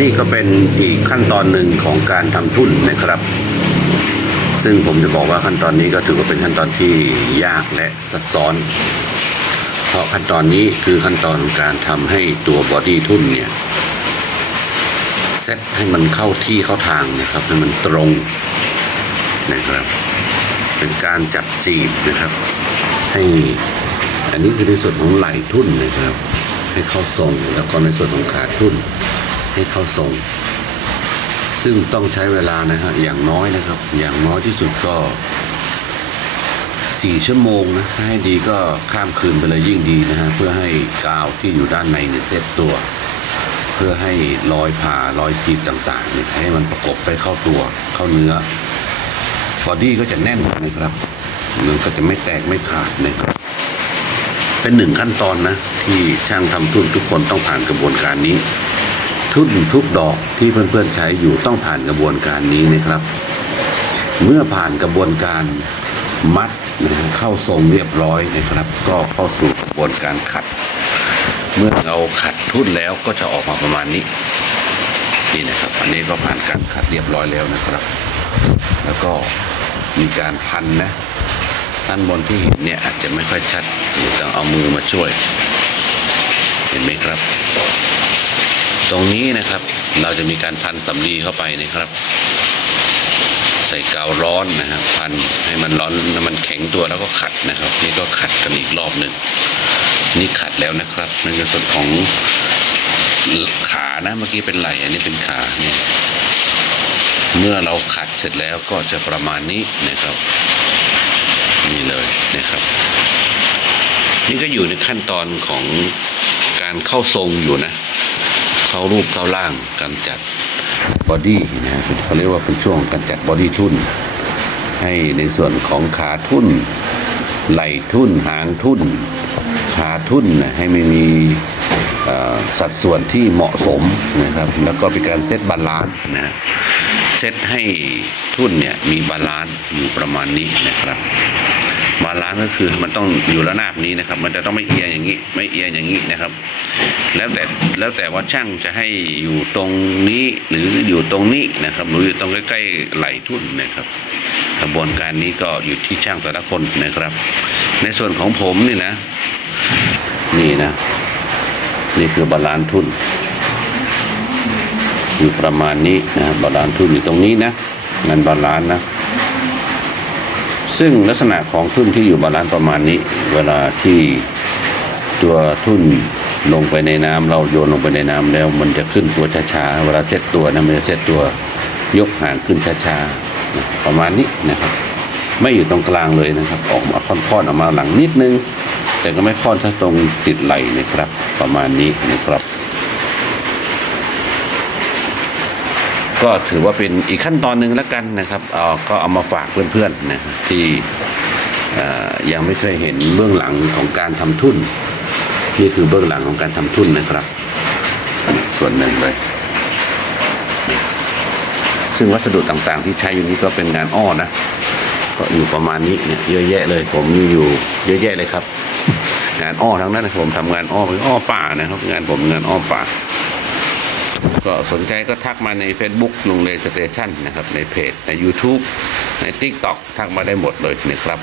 นี่ก็เป็นอีกขั้นตอนหนึ่งของการทำทุ่นนะครับ ซึ่งผมจะบอกว่าขั้นตอนนี้ก็ถือว่าเป็นขั้นตอนที่ยากและซับซ้อน เพราะขั้นตอนนี้คือขั้นตอนการทำให้ตัวบอดี้ทุ่นเนี่ยเซตให้มันเข้าที่เข้าทางนะครับให้มันตรงนะครับ เป็นการจับจีบนะครับ ให้อันนี้คือในส่วนของไหล่ทุ่นนะครับให้เข้าทรงแล้วก็ในส่วนของขาทุ่น ให้เข้าทรง ซึ่งต้องใช้เวลานะครับอย่างน้อยนะครับ อย่างน้อยที่สุดก็สี่ชั่วโมงนะถ้าให้ดีก็ข้ามคืนไปเลยยิ่งดีนะฮะเพื่อให้กาวที่อยู่ด้านในเนี่ยเซตตัว เพื่อให้รอยผ่ารอยจีบต่างๆเนี่ยให้มันประกบไปเข้าตัวเข้าเนื้อบอดี้ก็จะแน่นนะครับมันก็จะไม่แตกไม่ขาดนะครับเป็นหนึ่งขั้นตอนนะ ที่ช่างทำทุ่นทุกคนต้องผ่านกระบวนการนี้ ทุ่นทุกดอกที่เพื่อนๆใช้อยู่ต้องผ่านกระบวนการนี้นะครับ เมื่อผ่านกระบวนการมัดเข้าทรงเรียบร้อยนะครับ ก็เข้าสู่กระบวนการขัด เมื่อเราขัดทุ่นแล้วก็จะออกมาประมาณนี้นี่นะครับ อันนี้ก็ผ่านการขัดเรียบร้อยแล้วนะครับ แล้วก็มีการพันนะด้านบนที่เห็นเนี่ยอาจจะไม่ค่อยชัดเดี๋ยวต้องเอามือมาช่วย เห็นไหมครับ ตรงนี้นะครับ เราจะมีการพันสำลีเข้าไปนะครับ ใส่กาวร้อนนะครับพันให้มันร้อนแล้วมันแข็งตัวแล้วก็ขัดนะครับ นี่ก็ขัดกันอีกรอบหนึ่งนี่ขัดแล้วนะครับในส่วนของขานะเมื่อกี้เป็นไหล่อันนี้เป็นขาเนี่ยเมื่อเราขัดเสร็จแล้วก็จะประมาณนี้นะครับ นี่เลยนะครับ นี่ก็อยู่ในขั้นตอนของการเข้าทรงอยู่นะ เข้ารูปเข้าร่างการจัดบอดี้นะฮะเขาเรียกว่าเป็นช่วงการจัดบอดี้ทุ่น ให้ในส่วนของขาทุ่น ไหล่ทุ่นหางทุ่น ขาทุ่นนะให้ไม่มีสัดส่วนที่เหมาะสมนะครับ แล้วก็เป็นการเซตบาลานซ์นะฮะเซตให้ทุ่นเนี่ยมีบาลานซ์อยู่ประมาณนี้นะครับบาลานซ์ก็คือมันต้องอยู่ระนาบนี้นะครับ มันจะต้องไม่เอียงอย่างนี้ ไม่เอียงอย่างนี้นะครับ แล้วแต่แล้วแต่ว่าช่างจะให้อยู่ตรงนี้หรืออยู่ตรงนี้นะครับหรืออยู่ตรงใกล้ๆไหลทุ่นนะครับกระบวนการนี้ก็อยู่ที่ช่างแต่ละคนนะครับ ในส่วนของผมนี่นะ นี่นะ นี่คือบาลานทุ่น อยู่ประมาณนี้นะบาลานทุ่นอยู่ตรงนี้นะงานบาลานนะซึ่งลักษณะของทุ่นที่อยู่บาลานประมาณนี้ เวลาที่ตัวทุ่น ลงไปในน้ำเราโยนลงไปในน้ำแล้ว มันจะขึ้นตัวช้าๆเวลาเซตตัวนะมันจะเซตตัวยกหางขึ้นช้าๆประมาณนี้นะครับ ไม่อยู่ตรงกลางเลยนะครับ ออกมาค่อนๆออกมาหลังนิดนึง แต่ก็ไม่ค่อนถ้าตรงติดไหลนะครับ ประมาณนี้นะครับ ก็ถือว่าเป็นอีกขั้นตอนหนึ่งแล้วกันนะครับเอาก็เอามาฝากเพื่อนๆนะที่ยังไม่เคยเห็นเบื้องหลังของการทำทุ่น นี่คือเบื้องหลังของการทำทุ่นนะครับ ส่วนหนึ่งเลย ซึ่งวัสดุต่างๆ ที่ใช้อยู่นี้ก็เป็นงานอ้อนะ ก็อยู่ประมาณนี้เนี่ยเยอะแยะเลย ผมมีอยู่เยอะแยะเลยครับ งานอ้อทั้งนั้นนะผมทำงานอ้อเป็นอ้อป่านะครับ งานผมงานอ้อป่า ก็สนใจก็ทักมาใน Facebook ลุงเลสเตชันนะครับ ในเพจใน YouTube ใน TikTok ทักมาได้หมดเลยนะครับ